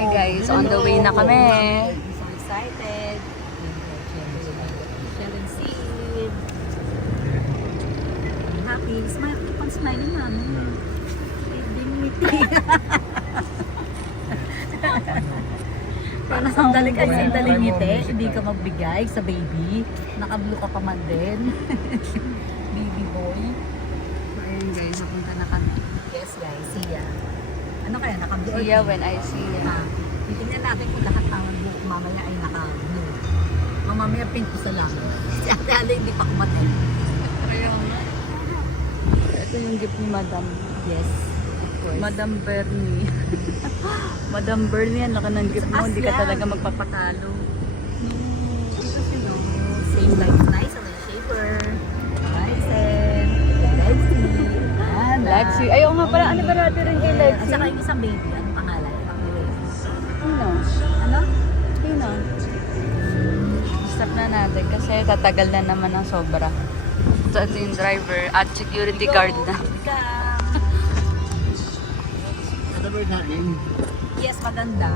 Hi guys, on the way na kami. So excited. Shell and seed. Happy. Smile. Keep on smiling, mami. Dignity. Kaya sandali ka, sandali ngiti. Hindi ka magbigay sa baby. Naka-blue ka pa man din. Baby boy. Ayun guys, napunta na kami. Yes guys, see ya. Ano kaya, naka-blue? See ya when I see ya. Titignan natin kung lahat ang buhok mamaya ay naka-blue. Mamaya pink ko sa lang. Si Ate Ale hindi pa kumatin. Ito yung gift ni Madam. Yes, of course. Madam Bernie. Madam Bernie, ang laki ng gift mo. Hindi ka Asya. talaga magpapatalo. Ito sino? Same life nice and shaper. Bison. Lexi. Ana. Lexi. Ayaw nga pala, ano ba natin rin kay At Lexi? saka yung isang baby. Anong pangalan? Sino? Ano? Sino? Stop na natin kasi tatagal na naman ng sobra. So ito yung driver at security guard na. Yes, maganda.